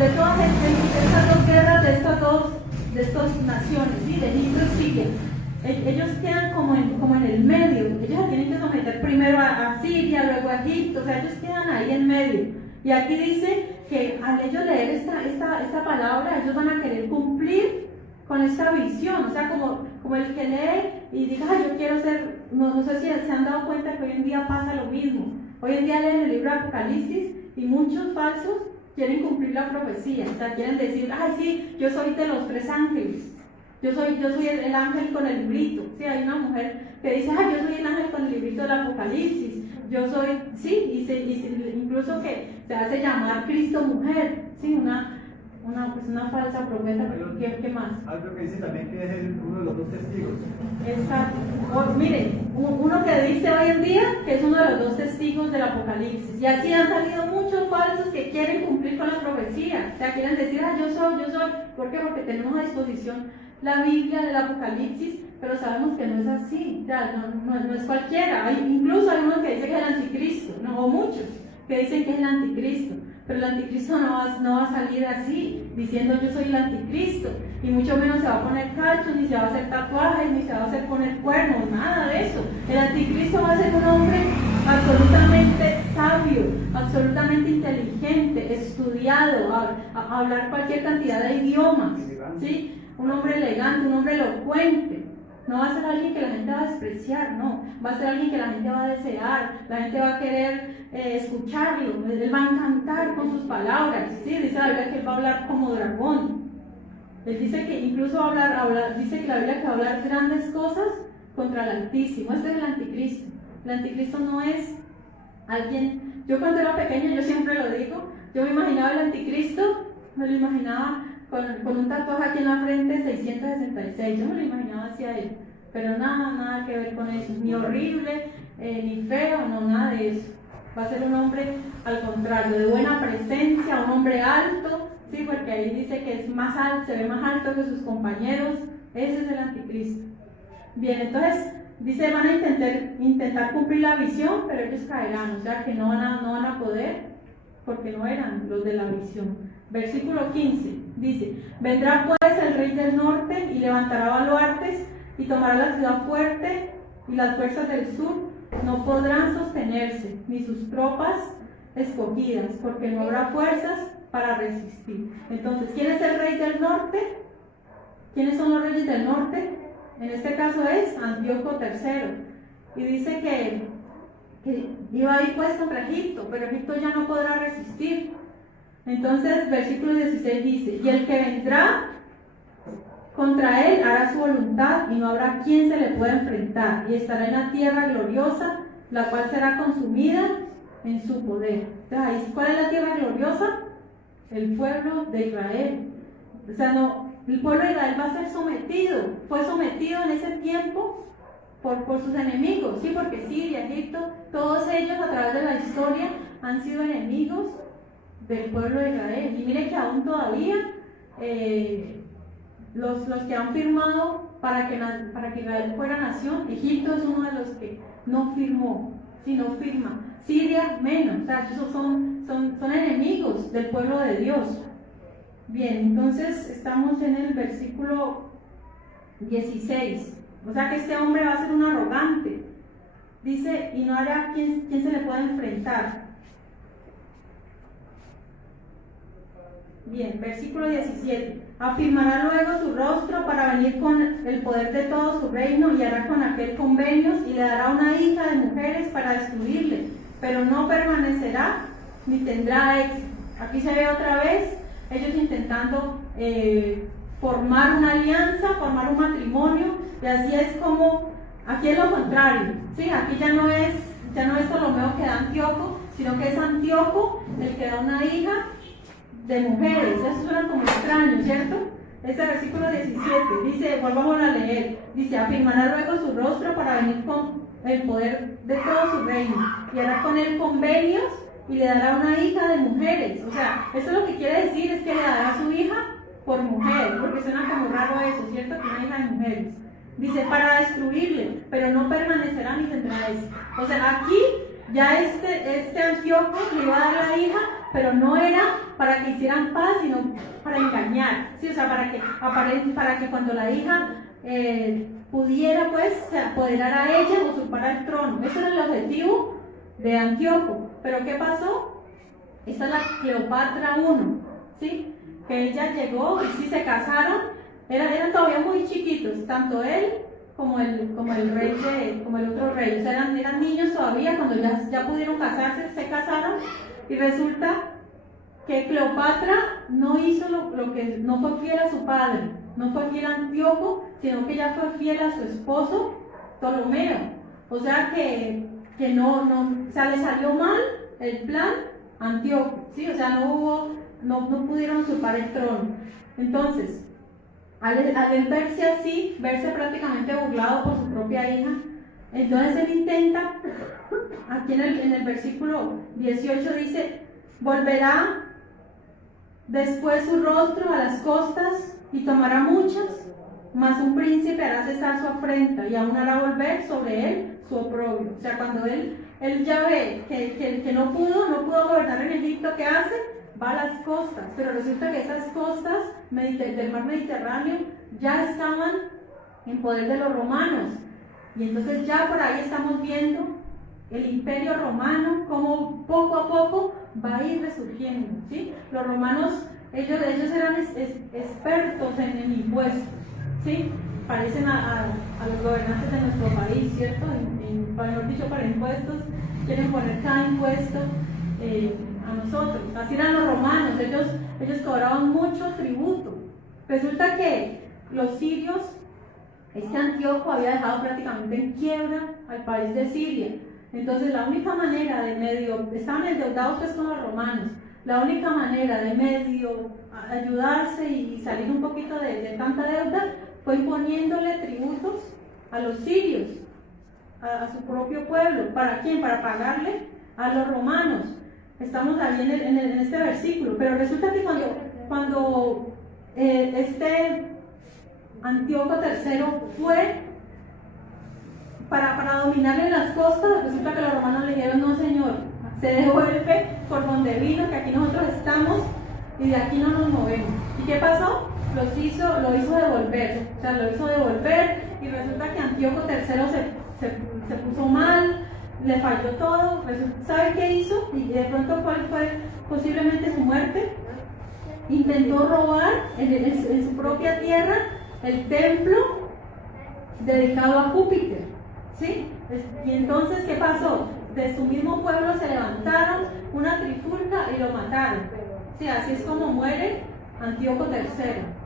todas estas dos guerras, de estas naciones, ¿sí? De Egipto y Siria. Ellos quedan como en el medio. Ellos se tienen que someter primero a Siria, luego a Egipto, o sea, ellos quedan ahí en medio. Y aquí dice que al ellos leer esta palabra, ellos van a querer cumplir con esta visión, o sea, como el que lee y diga, yo quiero ser, no sé si se han dado cuenta que hoy en día pasa lo mismo. Hoy en día leen el libro de Apocalipsis y muchos falsos quieren cumplir la profecía, o sea, quieren decir, sí, yo soy de los 3 ángeles, yo soy el ángel con el librito. Sí, hay una mujer que dice, yo soy el ángel con el librito del Apocalipsis, yo soy, sí, incluso que se hace llamar Cristo mujer, sí, una falsa profeta, pero ¿qué más? Algo que dice también que es uno de los 2 testigos. Exacto. Miren, uno que dice hoy en día que es uno de los 2 testigos del Apocalipsis. Y así han salido muchos falsos que quieren cumplir con la profecía. O sea, quieren decir, yo soy. ¿Por qué? Porque tenemos a disposición la Biblia del Apocalipsis, pero sabemos que no es así. Ya, no es cualquiera. Incluso hay uno que dice que es el anticristo, o muchos que dicen que es el anticristo. Pero el anticristo no va a salir así, diciendo yo soy el anticristo, y mucho menos se va a poner cachos, ni se va a hacer tatuajes, ni se va a hacer poner cuernos, nada de eso. El anticristo va a ser un hombre absolutamente sabio, absolutamente inteligente, estudiado, a hablar cualquier cantidad de idiomas, ¿sí? Un hombre elegante, un hombre elocuente. No va a ser alguien que la gente va a despreciar, no. Va a ser alguien que la gente va a desear, la gente va a querer escucharlo, él va a encantar con sus palabras, ¿sí? Dice la Biblia que él va a hablar como dragón. Él dice que incluso dice que la Biblia que va a hablar grandes cosas contra el Altísimo. Este es el anticristo. El anticristo no es alguien. Yo cuando era pequeña, yo siempre lo digo, yo me imaginaba el anticristo, me lo imaginaba con un tatuaje aquí en la frente 666, yo me lo imaginaba así a él, pero nada que ver con eso, ni horrible, ni feo, no, nada de eso. Va a ser un hombre al contrario, de buena presencia, un hombre alto, sí, porque ahí dice que es más alto, se ve más alto que sus compañeros. Ese es el anticristo. Bien, entonces dice, van a intentar cumplir la visión, pero ellos caerán, o sea que no van a poder, porque no eran los de la visión. Versículo 15 dice, vendrá pues el rey del norte y levantará baluartes y tomará la ciudad fuerte, y las fuerzas del sur no podrán sostenerse, ni sus tropas escogidas, porque no habrá fuerzas para resistir. Entonces, ¿quién es el rey del norte? ¿Quiénes son los reyes del norte? En este caso es Antíoco III, y dice que iba a ir pues contra Egipto, pero Egipto ya no podrá resistir. Entonces, versículo 16 dice, y el que vendrá contra él hará su voluntad, y no habrá quien se le pueda enfrentar, y estará en la tierra gloriosa, la cual será consumida en su poder. Entonces, ¿cuál es la tierra gloriosa? El pueblo de Israel. O sea, el pueblo de Israel va a ser sometido, fue sometido en ese tiempo por sus enemigos, ¿sí? Porque Siria, Egipto, todos ellos a través de la historia han sido enemigos del pueblo de Israel. Y mire que aún todavía los que han firmado para que Israel fuera nación, Egipto es uno de los que no firmó, sí, no firma. Siria menos, o sea, esos son enemigos del pueblo de Dios. Bien, entonces estamos en el versículo 16. O sea que este hombre va a ser un arrogante. Dice, y no hará quien se le pueda enfrentar. Bien, versículo 17. Afirmará luego su rostro para venir con el poder de todo su reino, y hará con aquel convenios, y le dará una hija de mujeres para destruirle, pero no permanecerá ni tendrá éxito. Aquí se ve otra vez ellos intentando formar una alianza, formar un matrimonio, y así es como, aquí es lo contrario, ¿sí? Aquí ya no es Ptolomeo que da Antíoco, sino que es Antíoco el que da una hija de mujeres. Eso suena como extraño, ¿cierto? Este versículo 17 dice, volvamos a leer, dice, afirmará luego su rostro para venir con el poder de todo su reino, y hará con él convenios, y le dará una hija de mujeres. O sea, eso lo que quiere decir es que le dará a su hija por mujer, porque suena como raro eso, ¿cierto? Que una hija de mujeres. Dice, para destruirle, pero no permanecerá ni tendrá éxito. O sea, aquí ya este Antíoco le iba a dar la hija, pero no era para que hicieran paz, sino para engañar, ¿sí? O sea, para que cuando la hija pudiera pues se apoderar a ella, usurpar el trono. Ese era el objetivo de Antíoco. Pero ¿qué pasó? Esta es la Cleopatra I, ¿sí? Que ella llegó y sí se casaron, eran todavía muy chiquitos, tanto él como el otro rey, o sea, eran niños todavía. Cuando ya pudieron casarse, se casaron, y resulta que Cleopatra no hizo lo que, no fue fiel a su padre, no fue fiel a Antíoco, sino que ella fue fiel a su esposo Ptolomeo. O sea que o sea, le salió mal el plan a Antíoco, ¿sí? O sea, no pudieron usurpar el trono. Entonces, al él verse así, verse prácticamente burlado por su propia hija, entonces él intenta, aquí en el versículo 18 dice: volverá después su rostro a las costas y tomará muchas, mas un príncipe hará cesar su afrenta y aún hará volver sobre él su oprobio. O sea, cuando él ya ve que no pudo gobernar en Egipto, ¿qué hace? Va a las costas, pero resulta que esas costas del mar Mediterráneo ya estaban en poder de los romanos, y entonces ya por ahí estamos viendo el imperio romano como poco a poco va a ir resurgiendo, ¿sí? Los romanos, ellos eran expertos en impuestos, ¿sí? Parecen a los gobernantes de nuestro país, ¿cierto? Mejor dicho, para impuestos, quieren poner cada impuesto a nosotros. Así eran los romanos, ellos cobraban mucho tributo. Resulta que los sirios, Antíoco había dejado prácticamente en quiebra al país de Siria. Entonces la única manera de medio, estaban endeudados pues con los romanos, la única manera de medio ayudarse y salir un poquito de tanta deuda fue imponiéndole tributos a los sirios, a su propio pueblo. ¿Para quién? Para pagarle a los romanos. Estamos ahí en este versículo. Pero resulta que cuando Antíoco III fue para dominarle las costas, resulta que los romanos le dijeron: no, señor, se devuelve por donde vino, que aquí nosotros estamos y de aquí no nos movemos. ¿Y qué pasó? Lo hizo devolver, o sea, lo hizo devolver, y resulta que Antíoco III se puso mal, le falló todo. ¿Sabe qué hizo? Y de pronto, ¿cuál fue posiblemente su muerte? Intentó robar en su propia tierra el templo dedicado a Júpiter, ¿sí? Y entonces, ¿qué pasó? De su mismo pueblo se levantaron una trifulca y lo mataron, ¿sí? Así es como muere Antíoco III.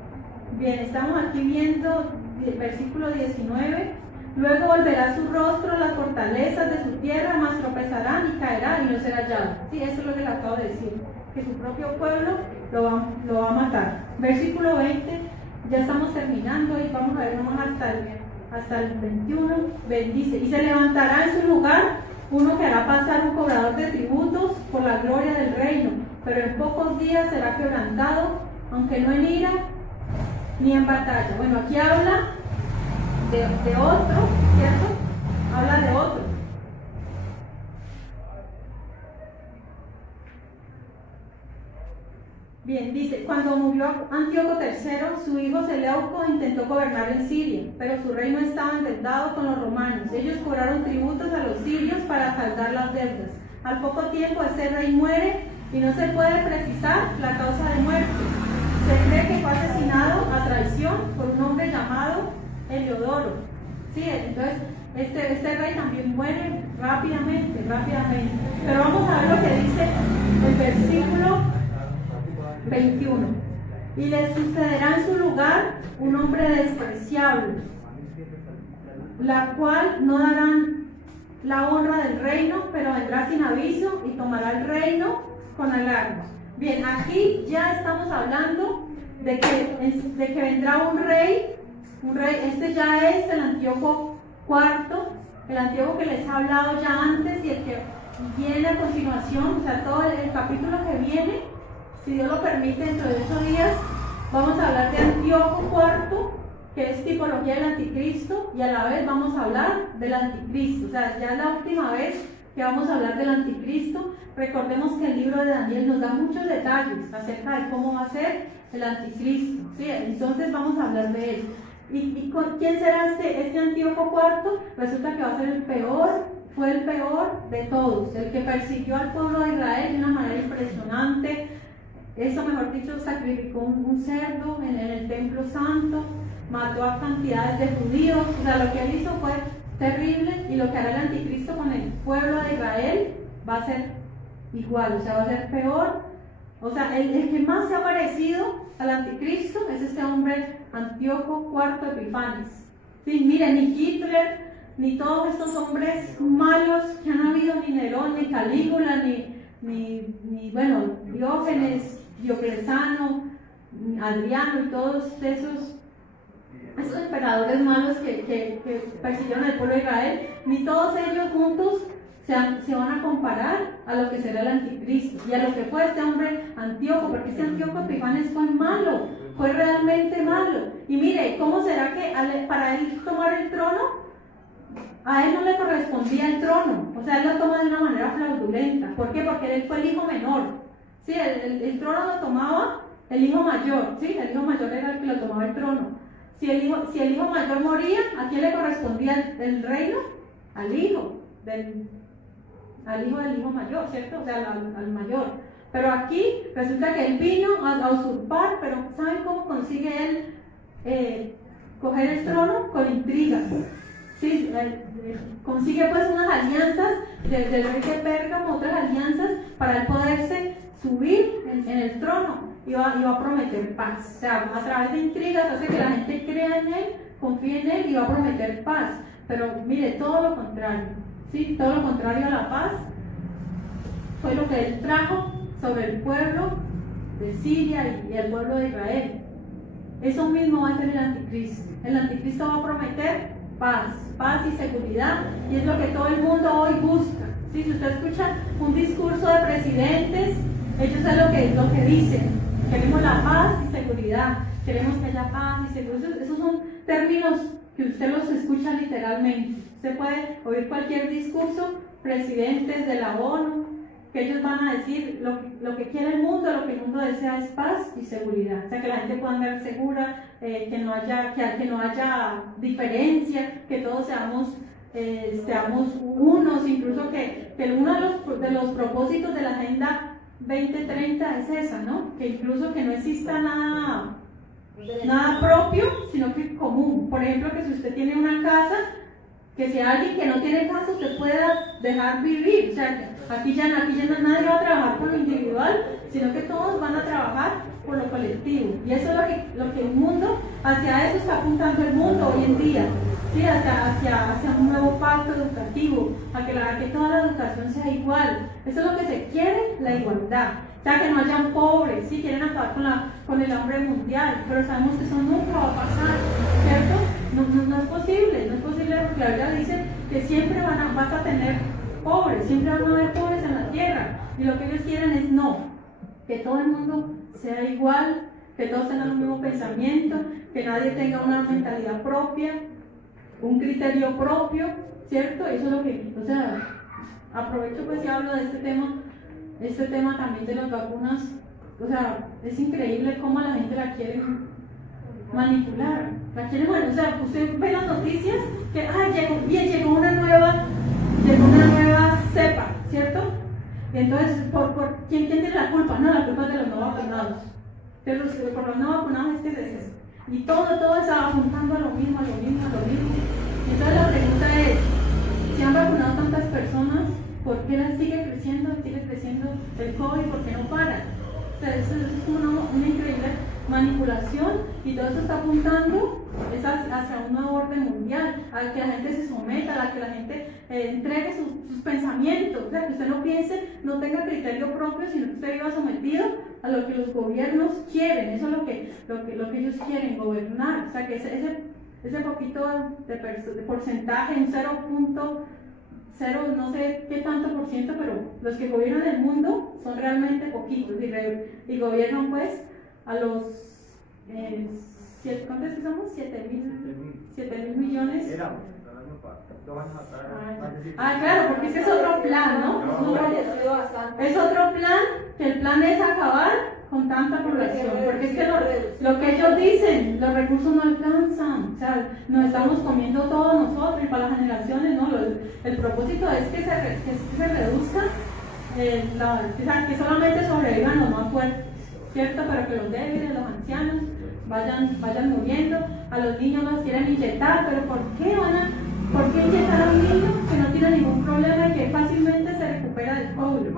Bien, estamos aquí viendo el versículo 19. Luego volverá su rostro a las fortalezas de su tierra, mas tropezarán y caerán y no será hallado. Sí, eso es lo que le acabo de decir, que su propio pueblo lo va a matar. Versículo 20, ya estamos terminando y vamos a ver nomás hasta el 21. Bendice: y se levantará en su lugar uno que hará pasar un cobrador de tributos por la gloria del reino, pero en pocos días será quebrantado, aunque no en ira ni en batalla. Bueno, aquí habla de otro, ¿cierto? Habla de otro. Bien, dice: cuando murió Antíoco III, su hijo Seleuco intentó gobernar en Siria, pero su reino estaba endeudado con los romanos. Ellos cobraron tributos a los sirios para saldar las deudas. Al poco tiempo este rey muere y no se puede precisar la causa de muerte. Se cree que fue asesinado a traición por un hombre llamado Heliodoro. Sí, entonces este rey también muere rápidamente. Pero vamos a ver lo que dice el versículo 21. Y le sucederá en su lugar un hombre despreciable, la cual no darán la honra del reino, pero vendrá sin aviso y tomará el reino con alarmas. Bien, aquí ya estamos hablando de que vendrá un rey. Este ya es el Antíoco IV, el Antíoco que les he hablado ya antes, y el que viene a continuación. O sea, todo el capítulo que viene, si Dios lo permite, dentro de 8 días vamos a hablar de Antíoco IV, que es tipología del anticristo, y a la vez vamos a hablar del anticristo. O sea, ya es la última vez que vamos a hablar del anticristo. Recordemos que el libro de Daniel nos da muchos detalles acerca de cómo va a ser el anticristo, ¿sí? Entonces vamos a hablar de él. ¿Quién será este Antíoco IV? Resulta que va a ser el peor, fue el peor de todos, el que persiguió al pueblo de Israel de una manera impresionante. Eso, mejor dicho, sacrificó un cerdo en el templo santo, mató a cantidades de judíos. O sea, lo que él hizo fue terrible, y lo que hará el anticristo con el pueblo de Israel va a ser igual, o sea, va a ser peor. O sea, el que más se ha parecido al anticristo es este hombre Antíoco IV Epifanes. Sí, miren, ni Hitler, ni todos estos hombres malos que han habido, ni Nerón, ni Calígula, ni bueno, Diógenes, Diocleciano, Adriano y todos esos emperadores malos que persiguieron al pueblo de Israel, ni todos ellos juntos se van a comparar a lo que será el anticristo y a lo que fue este hombre Antíoco, porque este Antíoco Epifanes fue malo, fue realmente malo. Y mire, ¿cómo será que para él tomar el trono, a él no le correspondía el trono? O sea, él lo toma de una manera fraudulenta. ¿Por qué? Porque él fue el hijo menor. Sí, el trono lo tomaba el hijo mayor, ¿sí? El hijo mayor era el que lo tomaba el trono. Si el hijo mayor moría, ¿a quién le correspondía el reino? Al hijo del hijo mayor, ¿cierto? O sea, al mayor. Pero aquí resulta que él vino a usurpar, pero ¿saben cómo consigue él coger el trono? Con intrigas. Sí, consigue pues unas alianzas del rey de Pérgamo, otras alianzas para él poderse subir en el trono, y va a prometer paz. O sea, a través de intrigas hace que la gente crea en él, confíe en él, y va a prometer paz. Pero mire, todo lo contrario, ¿sí? Todo lo contrario a la paz fue lo que él trajo sobre el pueblo de Siria y el pueblo de Israel. Eso mismo va a ser el anticristo. El anticristo va a prometer paz y seguridad, y es lo que todo el mundo hoy busca. ¿Sí? Si usted escucha un discurso de presidentes, ellos es lo que dicen: queremos la paz y seguridad, queremos que haya paz y seguridad. Esos son términos que usted los escucha literalmente. Usted puede oír cualquier discurso, presidentes de la ONU, que ellos van a decir lo que quiere el mundo, lo que el mundo desea es paz y seguridad. O sea, que la gente pueda andar segura, que no haya diferencia, que todos seamos unos, incluso que uno de los propósitos de la Agenda 2030 es esa, ¿no? Que incluso que no exista nada propio, sino que común. Por ejemplo, que si usted tiene una casa, que si alguien que no tiene casa, usted pueda dejar vivir. O sea, aquí ya nadie va a trabajar por lo individual, sino que todos van a trabajar por lo colectivo. Y eso es lo que el mundo, hacia eso está apuntando el mundo hoy en día. ¿Sí? Hacia un nuevo pacto educativo, a que toda la educación sea igual. Eso es lo que se quiere, la igualdad. O sea, que no hayan pobres, ¿sí? Quieren acabar con el hambre mundial, pero sabemos que eso nunca va a pasar, ¿cierto? No es posible porque la Biblia dice que siempre vas a tener pobres, siempre van a haber pobres en la tierra, y lo que ellos quieren es que todo el mundo sea igual, que todos tengan un mismo pensamiento, que nadie tenga una mentalidad propia, un criterio propio, ¿cierto? Eso es lo que, o sea, aprovecho pues y hablo de este tema también de las vacunas. O sea, es increíble cómo la gente la quiere manipular, o sea, usted ve las noticias que llegó una nueva cepa, ¿cierto? Y entonces, ¿quién tiene la culpa? No, la culpa es de los no vacunados. Por los no vacunados es que es eso. Y todo está apuntando a lo mismo. Entonces la pregunta es, si han vacunado tantas personas, ¿por qué sigue creciendo el COVID? ¿Por qué no para? O sea, eso es una increíble manipulación, y todo eso está apuntando hacia un nuevo orden mundial, a que la gente se someta, a que la gente entregue sus pensamientos. O sea, que usted no piense, no tenga criterio propio, sino que usted viva sometido a lo que los gobiernos quieren. Eso es lo que ellos quieren, gobernar. O sea, que ese poquito de porcentaje, un 0.0, no sé qué tanto por ciento, pero los que gobiernan el mundo son realmente poquitos, y gobiernan pues a los ¿cuántos somos? 7.000 millones. 2 años atrás. Claro, porque ese es otro plan, ¿no? Es otro plan, que el plan es acabar con tanta población, porque es que lo que ellos dicen, los recursos no alcanzan, o sea, nos estamos comiendo todos nosotros y para las generaciones, ¿no? El propósito es que se reduzca, o sea, que solamente sobrevivan los más fuertes, ¿cierto? Pero que los débiles, los ancianos, vayan muriendo. A los niños los quieren inyectar, pero ¿por qué inyectar a un niño que no tiene ningún problema y que fácilmente se recupera del COVID?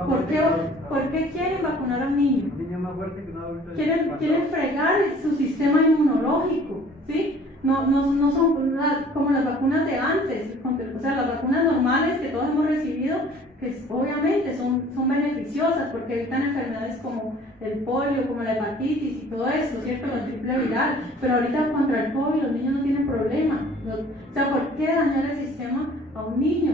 ¿Por qué quieren vacunar a un niño? Un niño más fuerte que un adulto. Quieren fregar su sistema inmunológico, ¿sí? No son como las vacunas de antes, o sea, las vacunas normales que todos hemos recibido, que obviamente son beneficiosas porque evitan enfermedades como el polio, como la hepatitis y todo eso, ¿cierto? El triple viral, pero ahorita contra el COVID los niños no tienen problema. O sea, ¿por qué dañar el sistema a un niño?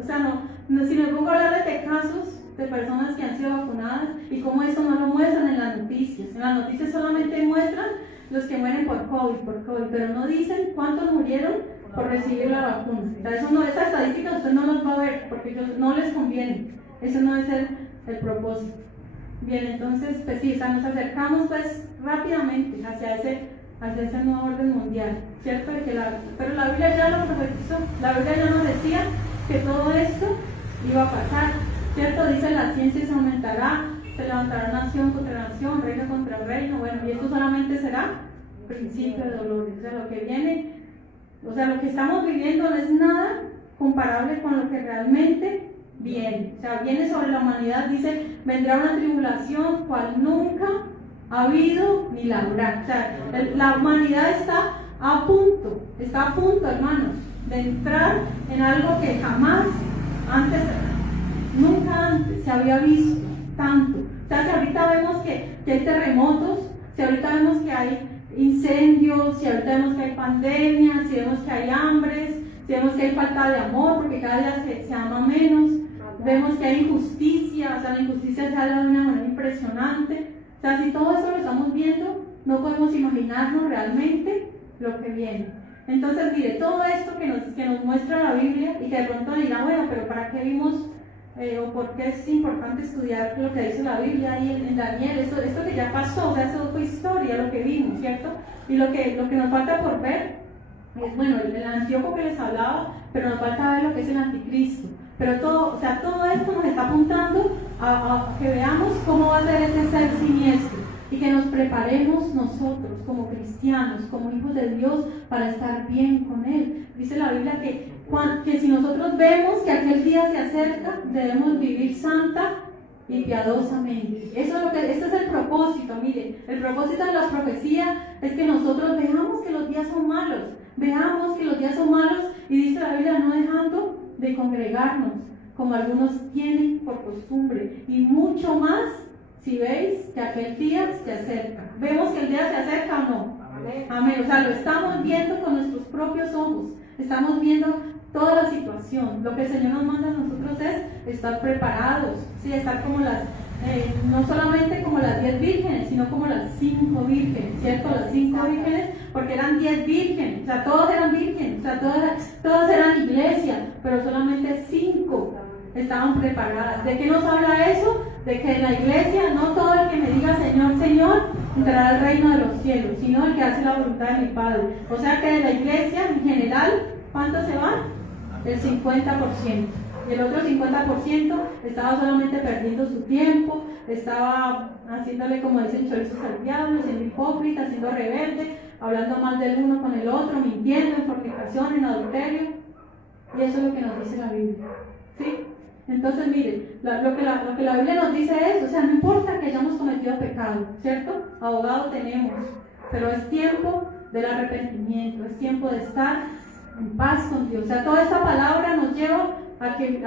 O sea, si me pongo a hablar de casos de personas que han sido vacunadas y cómo eso no lo muestran en las noticias. En las noticias solamente muestran los que mueren por COVID, pero no dicen cuántos murieron por recibir la vacuna. O sea, esa estadística usted no los va a ver porque no les conviene. Eso no es el propósito. Bien, entonces, pues sí, o sea, nos acercamos pues rápidamente hacia ese nuevo orden mundial, ¿cierto? Pero la Biblia ya lo profetizó. La Biblia ya nos decía que todo esto iba a pasar, ¿cierto? Dice la ciencia se aumentará, se levantará nación contra nación, reino contra reino. Bueno, y esto solamente será principio de dolores. O sea, lo que viene, o sea, lo que estamos viviendo no es nada comparable con lo que realmente viene. O sea, viene sobre la humanidad, dice, vendrá una tribulación cual nunca ha habido ni la habrá. O sea, la humanidad está a punto, hermanos, de entrar en algo que jamás antes, nunca antes se había visto tanto. O sea, si ahorita vemos que hay terremotos, si ahorita vemos que hay incendios, si ahorita vemos que hay pandemias, si vemos que hay hambres, si vemos que hay falta de amor, porque cada día se ama menos, vemos que hay injusticia, o sea, la injusticia se habla de una manera impresionante. O sea, si todo eso lo estamos viendo, no podemos imaginarnos realmente lo que viene. Entonces, mire, todo esto que nos muestra la Biblia y que de pronto dirá, bueno, pero ¿para qué vimos o por qué es importante estudiar lo que dice la Biblia ahí en Daniel? Esto que ya pasó, o sea, eso fue historia, lo que vimos, ¿cierto? Y lo que nos falta por ver es, bueno, el Antíoco que les hablaba, pero nos falta ver lo que es el anticristo. Pero todo esto nos está apuntando a que veamos cómo va a ser ese ser siniestro y que nos preparemos nosotros como cristianos, como hijos de Dios, para estar bien con Él. Dice la Biblia que si nosotros vemos que aquel día se acerca, debemos vivir santa y piadosamente. Este es el propósito, mire, el propósito de la profecía es que nosotros veamos que los días son malos, y dice la Biblia, no dejando de congregarnos, como algunos tienen por costumbre, y mucho más si veis que aquel día se acerca. ¿Vemos que el día se acerca o no? Amén. O sea, lo estamos viendo con nuestros propios ojos, estamos viendo toda la situación. Lo que el Señor nos manda a nosotros es estar preparados, ¿sí? Estar como no solamente como las 10 vírgenes, sino como las 5 vírgenes, ¿cierto? Las 5 vírgenes, porque eran 10 vírgenes, o sea, todos eran vírgenes, o sea, todas eran iglesia, pero solamente 5 estaban preparadas. ¿De qué nos habla eso? De que en la iglesia no todo el que me diga Señor, Señor, entrará al reino de los cielos, sino el que hace la voluntad de mi Padre. O sea que de la iglesia en general, ¿cuántos se van? El 50%. Y el otro 50% estaba solamente perdiendo su tiempo, estaba haciéndole, como dicen, chorizos al diablo, siendo hipócrita, siendo rebelde, hablando mal del uno con el otro, mintiendo, en fornicación, en adulterio. Y eso es lo que nos dice la Biblia, ¿sí? Entonces, miren, lo que la Biblia nos dice es, o sea, no importa que hayamos cometido pecado, ¿cierto? Abogado tenemos, pero es tiempo del arrepentimiento, es tiempo de estar en paz con Dios. O sea, toda esta palabra nos lleva a que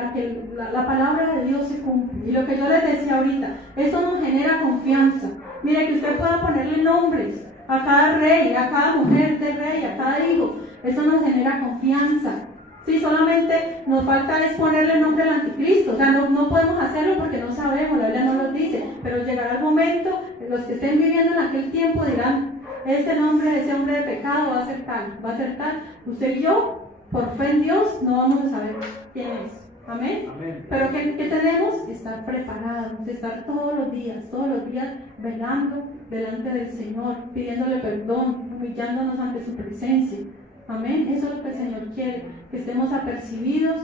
la palabra de Dios se cumple. Y lo que yo les decía ahorita, eso nos genera confianza. Mire, que usted pueda ponerle nombres a cada rey, a cada mujer de rey, a cada hijo, eso nos genera confianza. Sí, solamente nos falta es ponerle nombre al anticristo. O sea, no podemos hacerlo porque no sabemos, la Biblia no lo dice, pero llegará el momento, los que estén viviendo en aquel tiempo dirán, ese nombre de ese hombre de pecado va a ser tal. Usted y yo por fe en Dios, no vamos a saber quién es. Amén. Amén. Pero ¿qué tenemos? Estar preparados, estar todos los días velando delante del Señor, pidiéndole perdón, humillándonos ante su presencia. Amén. Eso es lo que el Señor quiere, que estemos apercibidos